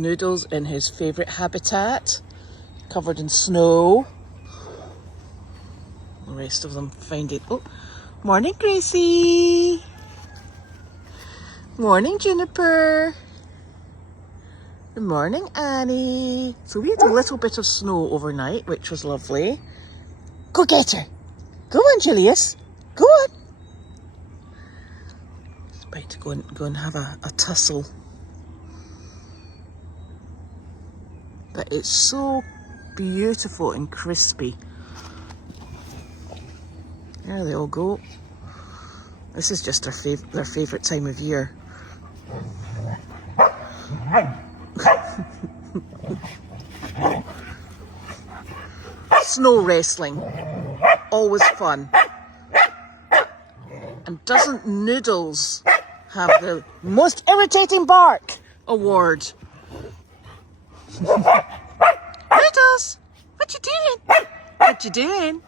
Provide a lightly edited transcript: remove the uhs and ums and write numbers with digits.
Noodles in his favourite habitat, covered in snow. The rest of them find it. Oh, morning Gracie. Morning Juniper. Good morning Annie. So we had a little bit of snow overnight, which was lovely. Go get her. Go on Julius. Go on. It's about to go and have a tussle. But it's so beautiful and crispy. There they all go. This is just their favourite time of year. Snow wrestling, always fun. And doesn't Noodles have the most irritating bark award? Noodles, what you doing? What you doing?